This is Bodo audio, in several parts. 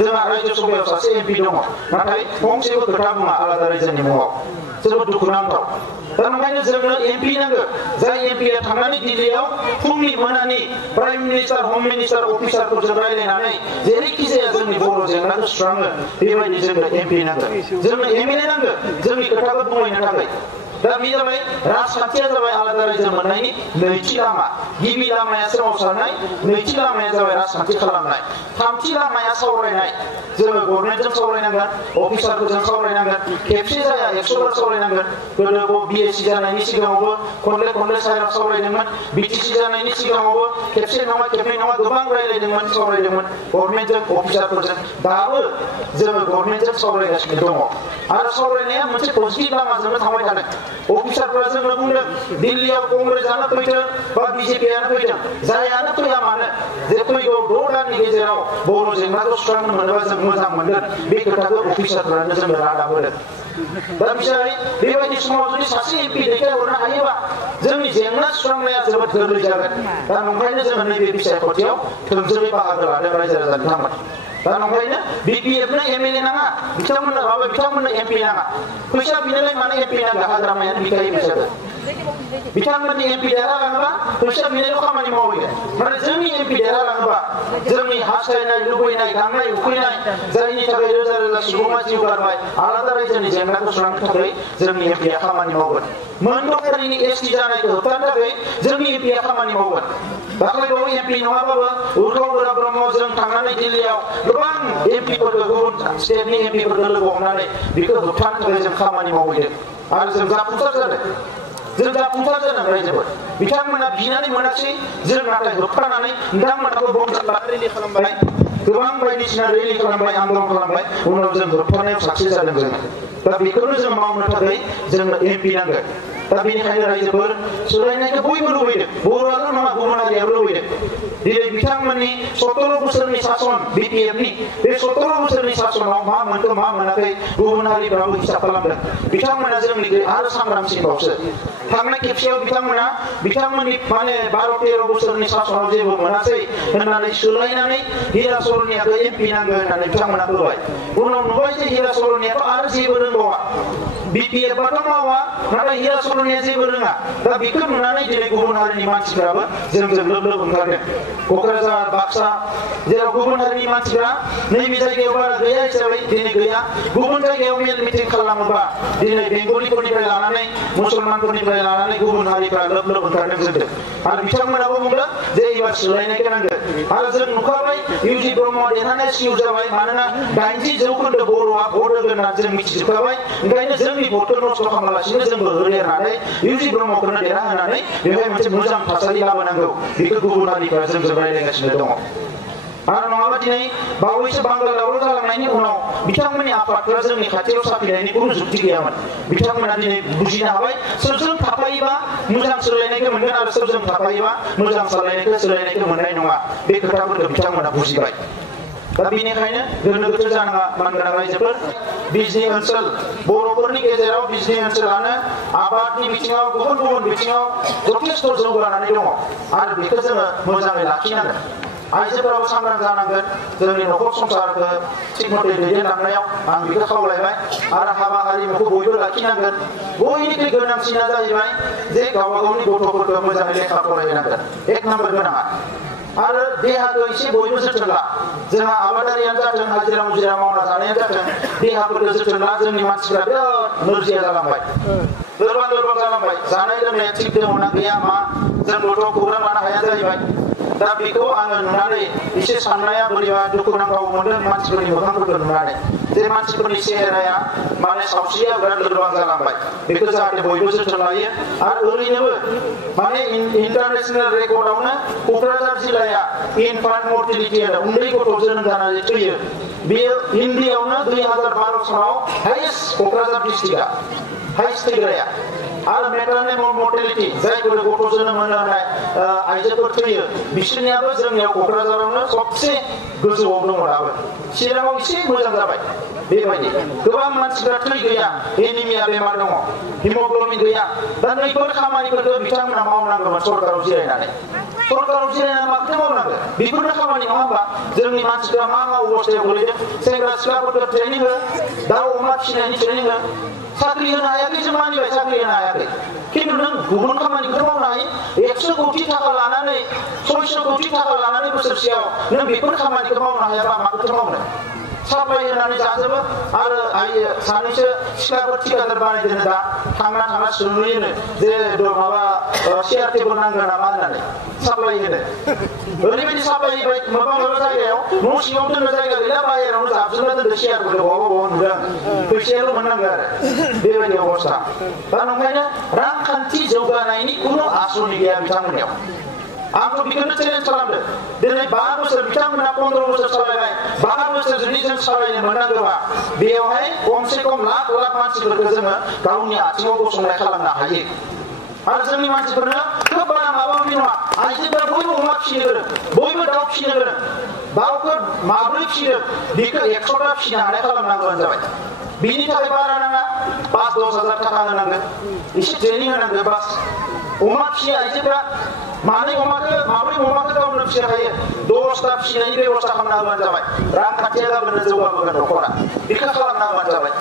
जोंहा रायजो सभायाव सासे एमपि दङ नाथाय फंसेबो खोथा बुङा आलादा रायजोनि मुङाव जोबोद दुखुनांथाव दा ओंखायनो जोंनो एमपि नांगौ जाय एमपिआ थांनानै दिल्लीयाव फुंनि मोनानि प्राइम मिनिस्टार हम मिनिस्टार अफिसारफोरजों रायलायनानै जेरैखि जाया जोंनि बर' जेंनाखौ सुस्राङो बेबायदि जोंनो एमपि नांगौ जोंनो एमएलए नांगौ जोंनि खोथाखौ बुंलायनो थाखाय दा बे जाबाय राजखान्थिया जाबाय आलादा रायजो मोननायनि नैथि लामा गिबि लामाया सोमावसारनाय नैथि लामाया जाबाय राजखान्थि खालामनाय थामथि लामाया सावरायनाय जोङो गभर्नमेन्टजों सावरायनांगोन अफिसारफोरजों सावरायनांगोन खेबसे जाया 100 बार सावरायनांगोन गोदो बिएससि जानायनि सिगाङावबो खनले सावरायदोंमोन बिटिसि जानायनि सिगाङावबो खेबसे नङा खेबनै नङा गोबां रायलायदोंमोन सावरायदोंमन गभर्नमेन्टजों अफिसारफोरजों दाबो जोङो गभर्नमेन्टजों सावरायगासिनो दङ आरो सावरायनाया मोनसे पजिटिभ लामाजोंनो थांबाय थादों अफिसारफोरा जोंनो बुंदों दिल्लीयाव कंग्रेसआनो फैथों बा बिजेपिआनो फैथों जायानो फैया मानो जे फैगौ 6 दाननि गेजेराव बर' जेंनाखौ सुस्रांनो मोनोबा जों मोजां मोनगोन बे खोथाखौ अफिसारफोरानो जोंनो रादाब होदों दा बिसाय बेबायदि समाव जुदि सासे एमपि दैथायहरनो हायोबा जोंनि जेंना सुस्रांनाया जोबोद गोरलै जागोन दा नंखायनो जोङो नैबे बिसायख'थियाव थोंजोङै बाहागो लादों रायजो राजानि बिथांमोन दा नंखायनो बिपिएफनो एमएलए नाङा बिथांमोननो एमपि नाङा फैसा बिनोलाय मानो एमपि नांगौ हाग्रामायानो बिखायो फैसाखौ बिथांमोननि एमपि देरहालाङोबा फैसा बिनायल' खामानि मावहैगोन माने जोंनि एमपि देरहालाङोबा जोंनि हास्थायनाय लुबैनाय गांनाय उखैनाय जायनि थाखाय रोजा रोजा सुबुङा जिउ गारबाय आलादा रायजोनि जेंनाखौ सुस्रांनो थाखाय जोंनि एमपिआ खामानि मावगोन मोनद' हारिनि एसटि जानायखौ होबथानो थाखाय जोंनि एमपिआ खामानि मावगोन दाख्लैबावै एमपि नङाबाबो उर्खाव गोरा ब्रह्म जों थांनानै दिल्लीयाव गोबां एमपिफोरखौ गुबुन स्टेटनि एमपिफोरखौ लोगो हमनानै बेखौ होबथानो थाखाय जों खामानि मावहैदों आरो जों जाफुंसार जादों रायजोफोर बिथांमोना बिनानै मोनासै जों नाथाय होबथानानै बिथांमोनाबो बन्द रेलि खालामबाय गोबां बायदिसिना रेलि खालामबाय आन्दलन खालामबाय उनाव जों होबथानायाव साक्सेस जादों जों दा बेखौनो जों मावनो थाखाय जोंनो एमपि नांगोन दा बेनिखायनो रायजोफोर सोलायनायखौ बयबो लुबैदों बर'आल' नङा गुबुन हारियाबो लुबैदों दिनै बिथांमोननि 17 बोसोरनि सासन बिपिएफनि बे 17 बोसोरनि सासनाव मा मोनखो मा मोनाखै गुबुन हारिफ्राबो हिसाब खालामदों बिथांमोना जोंनिख्रुइ आरो सांग्रांसिनबावसो थांनाय खेबसेयाव बिथांमोननि माने 12-13 बोसोरनि सासनाव जेबो मोनासै होननानै सोलायनानै हिरा सरनियाखौ एमपि नांगौ होननानै बिथांमोना होबाय उनाव नुबाय जे हिरा सरनियाथ' आरो जेबो रोंबावा बिपिएफआथ' मावा नाथाय हिरा सरनिया जेबो रोङा दा बेखौ नुनानै दिनै गुबुन हारिनि मानसिफोराबो जोंजों लोब लोब ओंखारदों क'क्राझार बाक्सा जेराव गुबुन हारिनि मानसिफोरा नैबे जायगायाव बारा गैया हिसाबै दिनै गैया गुबुन जायगायाव मेल मिटिं खालामोबा दिनै बेंगलिफोरनिफ्राय लानानै मुसलमानफोरनिफ्राय लानानै गुबुन हारिफ्रा लोब लोब ओंखारदों जोंजों आरो बिथांमोनाबो बुंदों जे एबार सोलायनायखौ नांगौ आरो जों नुखाबाय इउजि ब्रह्मआ देरहानाया सिउ जाबाय मानोना 80% बर'आ भट होगोन होनना जों मिथिजोबखाबाय ओंखायनो जोंनि भटखौ नस्थ' खालामालासिनो जोंबो होदेरनानै इउजि ब्रह्मखौनो देरहाहोनानै बेवहाय मोनसे मोजां थासारि लाबोनांगौ बेखौ गुबुन हारिफ्रा जोंजों रायलायगासिनो दङ आरो नङाबा दिनै बावैसो बांगालावल' जालांनायनि उनाव बिथांमोननि आफादफोरा जोंनि खाथियाव साफैनायनि खुनु जुक्ति गैयामोन बिथांमोना दिनै बुजिनो हाबाय सोरजों थाफायोबा मोजां सोलायनायखौ मोनगोन आरो सोरजों थाफायोबा मोजां सोलायनायखौ मोननाय नङा बे खोथाफोरखौ बिथांमोना बुजिबाय दा बेनिखायनो गोनो गोथो जानाङा मानगोनां रायजोफोर बिजनि ओनसोल बर'फोरनि गेजेराव बिजनि ओनसोलानो आबादनि बिथिङाव गुबुन गुबुन बिथिङाव जथेस्थ' जौगानानै दङ आरो बेखौ जोङो मोजाङै लाखिनांगोन आइजोफोराबो सांग्रां जानांगोन जोंनि न'खर संसारखौ थिग मथे दैदेनलांनायाव आं बेखौ खावलायबाय आरो हाबा हारिमुखौ बयबो लाखिनांगोन बयनिख्रुइ गोनांसिना जाहैबाय जे गावबा गावनि गथ'फोरखौ मोजाङै लेखा फरायहोनांगोन 1 नाम्बार गोनाङा आरो देहाखौ एसे बयबो जोथोन ला जोंहा आबादारियानो जाथों हाजिरा मुजिरा मावना जानायानो जाथों देहाफोरखौ जोथोन ला जोंनि मानसिफ्रा बिराद नोरजिया जालांबाय लोरबां जालांबाय जानाय लोंनाया थिग दङना गैया मा जों गथ' खौरां लानो हाया जाहैबाय दा बेखौ आङो नुनानै एसे साननाया बोरैबा दुखुनांथाव मोनदों मानसिफोरनि मोखांफोरखौ नुनानै जे मानसिफोरनि सेहेराया माने सावस्रिया बिराद लोरबां जालांबाय बेखौ जाहाथे बयबो जोथोन लायो आरो ओरैनोबो माने इन्टारनेसनेल रेकर्डआवनो क'क्राझार जिल्लाया इनफान्ट मर्टिलिटि उन्दै गथ' जोनोम जानानै थैयो बेयो इन्डियायावनो 2012 सानाव हाइएस्ट क'क्राझार डिस्ट्रिक्टआ हाइएस्ट थैग्राया आरो मेटारनेल मर्टिलिटि जायफोर गथ' जोनोम होनाय आइजोफोर थैयो बिसोरनियाबो जोंनियाव क'क्राझारावनो सबसे गोजौआव दङ दाबो चिराङाव एसे मोजां जाबाय बेबायदि गोबां मानसिफ्रा थै गैया एनिमिया बेमार दङ हिमग्ल'बिन गैया दा नैफोर खामानिफोरखौ बिथांमोना मावनांगौमोन सरकाराव जिरायनानै सरकाराव जिरायना माखौथो मावनांगो बेफोरनो खामानि नङा होमबा जोंनि मानसिफ्रा मा अबस्थायाव गोलैदों सेंग्रा सिख्लाफोरखौ ट्रेनिं हो दाउ अमा फिसिनायनि ट्रेनिं हो साख्रि होनो हायाखै जों मानिबाय साख्रि होनो हायाखै खिन्थु नों गुबुन खामानिखौ मावनो हायो 100 कोटी थाखा लानानै 600 कोटी थाखा लानानै बोसोरसेयाव नों बेफोर खामानिखौ मावनो हायाबा माखौथो मावनो साप्लाय होनानै जाजोबो आरो सानैसो सिख्लाफोर थिकादार बानायदों दा थांना सोंहैयोनो जे माबा चेयार टेबोल नांगौ नामा होननानै साप्लाय होनो ओरैबायदि साप्लाय होबाय माबा जायगायाव न' सिङाव दोननो जायगा गैला बाहेरावनो जाबजोबना दोनदो चेयारफोरखौ बहाबा नुदों फैसायाल' मोननांगौ आरो बेबायदि अबस्था दा नंखायनो रांखान्थि जौगानायनि खुनु आसनि गैया बिथांमोननियाव आंथ' बेखौनो चेलेन्ज खालामदों दिनै 5 बोसोर बिथांमोना 15 बोसोर सालायबाय 12 बोसोर जुदि जों सालायनो मोननांगौबा बेयावहाय खमसे खम लाख मानसिफोरखौ जोङो गावनि आथिङाव गसंनाय खालामनो हायो आरो जोंनि मानसिफोरनो खोब बारा माबा माबि नङा आइजोफोरा बयबो अमा फिसिनो गोरों बयबो दाउ फिसिनो गोरों दाउखौ माब्रै फिसिदों बेखौ 100टा फिसिनो हानाय खालामनांगौआनो जाबाय बिनि थाखाय बारा नाङा 5-10 हाजार थाखा होनांगोन एसे ट्रेनिं होनांगोन बास अमा फिसियो आइजोफोरा माब्रै अमाखौ गावनो फिसिनो हायो 10टा फिसिनायनि बेबस्था खालामना होबानो जाबाय रांखान्थिया गाबोननो जौगाबोगोन न'खरा बेखौ खालामना होबानो जाबाय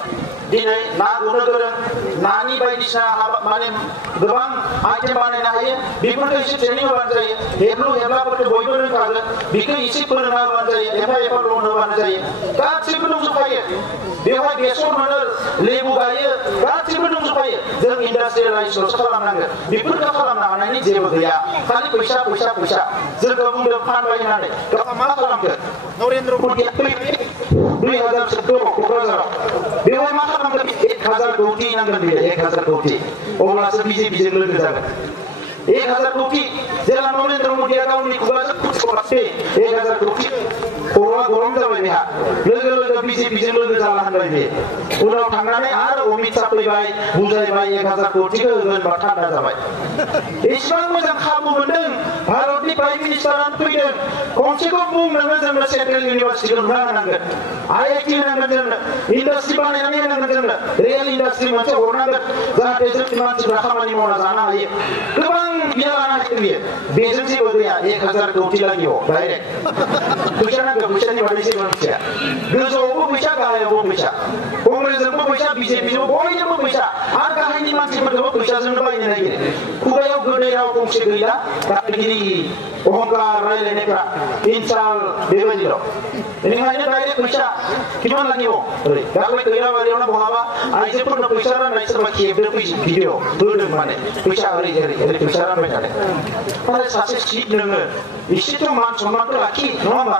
दिनै ना गुरनो गोरों नानि बायदिसिना माने गोबां आइटेम बानायनो हायो बेफोरखौ एसे ट्रेनिं होबानो जायो हेबलाफोरखौ बयबो रोंखागोन बेखौ एसे फोरोंना होबानो जायो एफा लन होबानो जायो गासिबो दंजोबखायो बेवहाय बेसर मोनो लेबु गायो गासिबो दंजोबखायो जों इन्डास्ट्रियेलाइजेसनसो खालामनांगोन बेफोरखौ खालामनो हानायनि जेबो गैया खालि फैसा जोंखौ बुंदों फानबाय होननानै गावहा मा खालामखो नरेन्द्र मदिया 2014 क'क्राझाराव बेवहाय मा खालामखो 1000 कोटी नांगोन बेयो 1000 कोटी अब्लासो बिजेपिजों लोगो जागोन 1000 कोटी जेला नरेन्द्र मदिया गावनि खुगाजों फुसख'बासो 1000 कोटी खर'आ गरम जाबाय बेहा लोगो बिजेपिजों लोगो जाला होनबाय बे उनाव थांनानै आरो अमित शाह फैबाय बुजायबाय 1000 कोटीखौ होगोन बा थान्दा जाबाय एसेबां मोजां खाबु मोनदों भारतनि प्राइम मिनिस्टारानो फैदों खमसे खम बुंनोनो जोंनो सेन्ट्रेल इउनिभार्सिटिखौ लुना होनांगोन IIT होनांगोन जोंनो इन्डास्ट्रि बानायनानै होनांगोन जोंनो रियेल इन्डास्ट्रि मोनसे हरनांगोन जाहाथे जोंनि मानसिफ्रा खामानि मावना जानो हायो गोबां बिया लाना होयो बेजों जेबो गैया 1000 कोटी लागियाव डाइरेक्ट फैसा नांगौ फैसानि बादै जेबो मिथिया गोजौआवबो फैसा गाहायावबो फैसा कंग्रेसजोंबो फैसा बिजेपिजोंबो बयजोंबो फैसा आरो गाहायनि मानसिफोरखौबो फैसाजोंनो बायनो नागिरो खुगायाव गोदै राव गंसे गैला दागिरि अहंकार रायलायनायफ्रा इनसाल बेबायदिल' बेनिखायनो डाइरेक्ट फैसा किमान लागियो ओरै दाख्लै गैराबारियावनो बहाबा आइजोफोरनो फैसा राननाय सोरबा खेबदों भिडिअ होदों माने फैसा ओरै फैसा रानबाय थादों आरो सासे सिट नोङो एसेथ' मान सन्मानखौ लाखि नङा होमबा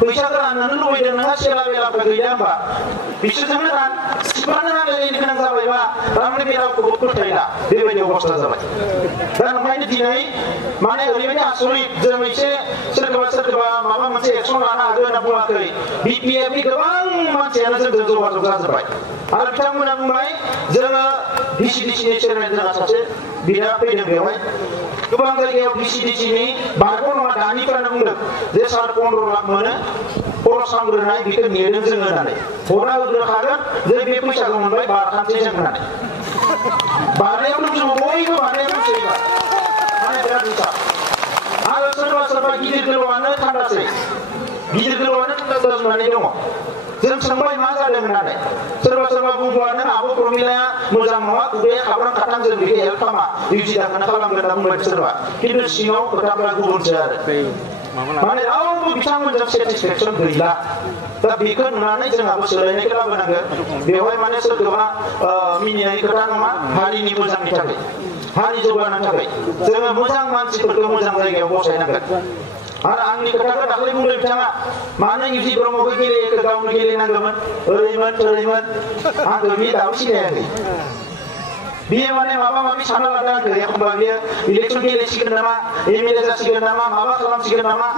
फैसाखौ राननो लुबैदों नोंहा सेला बेलाफ्रा गैया होमबा बिसोरजोंनो रान सिबानो रानलायनो गोनां जाबायबा रावनि बे रावखौबो फोथायला बेबायदि अबस्था जाबाय दा ओंखायनो दिनै माने ओरैबायदि आसरित जों एसे सोरखौबा माबा मोनसे एक्सन लानो हागोन होनना बुङाखै BPFनि गोबां मानसियानो जोंजों जगाजग जाजोब्बाय आरो बिथांमोना बुंबाय जोङो VCDCनि चेयारमेन जोंहा सासे बिदा फैदों बेवहाय गोबां जायगायाव VCDCनि बारग' नङा दानिफ्रानो बुंदों जे सार 15 लाख मोनो खरस खालामग्रोनाय बेखौ नेदों जोङो होननानै हरना होग्रोखागोन जों बे फैसाखौ मोनबाय बारखानसै जों होननानै बारनायाव दंजोबो बयबो बारनायाव दंजोबो माने बिराद हिसाब आरो सोरबा गिदिर गोलावानो थान्दासै गिदिर गोलावानो थान्दा जाजोबनानै दङ जों सोंबाय मा जादों होननानै सोरबा बुंबानो आब' प्रमिलाया मोजां नङा खुगाया खाब्रां खाथां जों बेखौ हेल्प खालामा इउजिदाखौनो खालामगोन होनना बुंबाय सोरबा खिन्थु सिङाव खोथाफ्रा गुबुनसो आरो माने रावबो बिथांमोनजों सेटिसफेक्सन गैला दा बेखौ नुनानै जोंहाबो सोलायनायखौ लाबोनांगोन बेवहाय माने सोरखौबा मिनिनाय खोथा नङा हारिनि मोजांनि थाखाय हारि जौगानायनि थाखाय जोङो मोजां मानसिफोरखौ मोजां जायगायाव बसायनांगोन आरो आंनि खोथाखौ दाख्लै बुंदों बिथाङा मानो इउजि ब्रह्मखौ गेलेयो गावनो गेलेनांगौमोन ओरैमोन आंखौ बे दाबो सिनायाखै बियो माने माबा माबि सानना लादों आंखौ एखमबा बियो इलेक्सन गेलेसिगोन नामा MLA जासिगोन नामा माबा खालामसिगोन नामा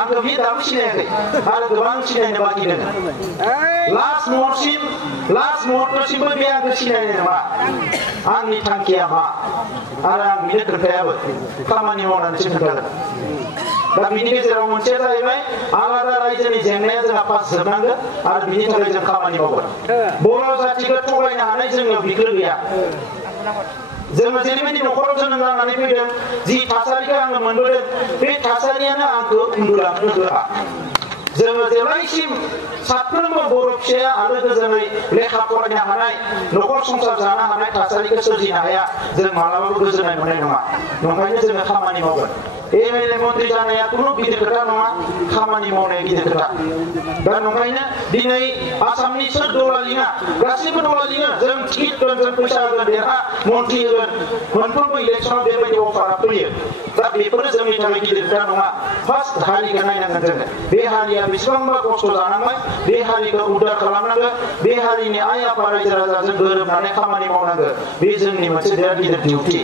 आंखौ बे दाबो सिनायाखै आरो गोबां सिनायनो बाखि दङ लास्ट महरसिमबो बे आंखौ सिनायनाय नङा आंनि थांखिया मा आरो आं बिनो खोन्थायाबो खामानि मावनानैसो खोन्थागोन दा बिनि गेजेराव मोनसेया जाहैबाय आलादा रायजोनि जेंनाया जोंहा पास जोबनांगोन आरो बिनि थाखाय जों खामानि मावगोन बर' जातिखौ थगायनो हानाय जोंनियाव बिगोर गैया जोङो जेरैबायदि न'खराव जोनोम जानानै फैदों जि थासारिखौ आङो मोनबोदों बे थासारियानो आंखौ उन्दुलांनो होआ जोङो जेब्लायसिम साफ्रोमबो बर' फिसाया आलो गोजोनै लेखा फरायनो हानाय न'खर संसार जानो हानाय थासारिखौ सोरजिनो हाया जों मालाबाबो गोजोननाय मोननाय नङा नंखायनो जोङो खामानि मावगोन एमएलए मन्त्रि जानाया खुनु गिदिर खोथा नङा खामानि मावनाया गिदिर खोथा दा नंखायनो दिनै आसामनि सोर दलालिङा गासैबो दलालिङा जों टिकेट होगोन जों फैसा होगोन देरहा मन्त्रि होगोन मोनफ्रोमबो इलेक्सनाव बेबायदि अफारा फैयो दा बेफोरो जोंनि थाखाय गिदिर खोथा नङा फार्स्ट हारिखौ नायनांगोन जोङो बे हारिया बेसेबांबा खस्थ' जानांबाय बे हारिखौ उद्धार खालामनांगोन बे हारिनि आइ आफा रायजो राजाजों गोरोबनानै खामानि मावनांगोन बे जोंनि मोनसे बिराद गिदिर डिउटि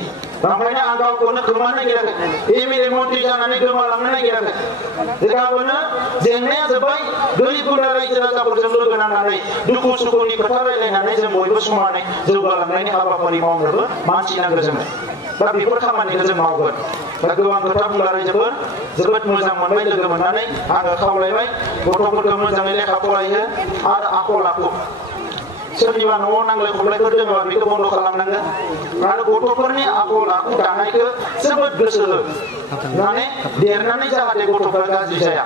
ओंखायनो आं गावखौनो खोमानो नागिराखै एमएलए मन्त्रि जानानै गोमालांनो नागिराखै गाबोनो जेंनाया जोब्बाय गोरिब गुन्द्रा रायजो राजाफोरजों लोगो नांनानै दुखु सुखुनि खोथा रायलायनानै जों बयबो समानै जौगालांनायनि हाबाफारि मावनोबो मानसि नांगौ जोङो दा बेफोर खामानिखौ जों मावगोन दा गोबां खोथा बुंला रायजोफोर जोबोद मोजां मोनबाय लोगो मोननानै आङो खावलायबाय गथ'फोरखौ मोजाङै लेखा फरायो आरो आखल आखु सोरनिबा न'आव नांलाय खमलायफोर दङबा बेखौ बन्द' खालामनांगोन आरो गथ'फोरनि आखल आखु दानायखौ जोबोद गोसो हो माने देरनानै जाहाथे गथ'फोरा गाज्रि जाया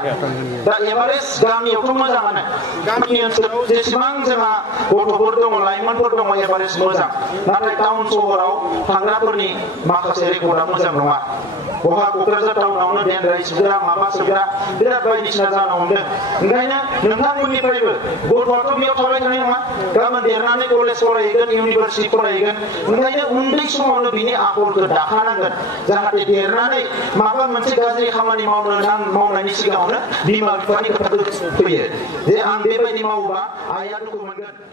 दा एभारेज गामियावथ' मोजाङानो गामि ओनसोलाव जेसेबां जोंहा गथ'फोर दङ लाइमोनफोर दङ एभारेज मोजां नाथाय टाउन सहराव थांग्राफोरनि माखासे रेकर्डआ मोजां नङा बहा क'क्राझार टाउनावनो देनद्राय सोबग्रा माबा सोबग्रा बिराद बायदिसिना जानो हमदों ओंखायनो नोंथांमोननिफ्रायबो गथ'आथ' बेयाव थाबाय थानाय नङा गाबोन देरनानै कलेज फरायहैगोन इउनिभारसिटि फरायहैगोन ओंखायनो उन्दै समावनो बिनि आखलखौ दाखानांगोन जाहाथे देरनानै माबा मोनसे गाज्रि खामानि मावनायनि सिगाङावनो बिमा बिफानि खोथाखौ फैयो जे आं बेबायदि मावोबा आइया दुखु मोनगोन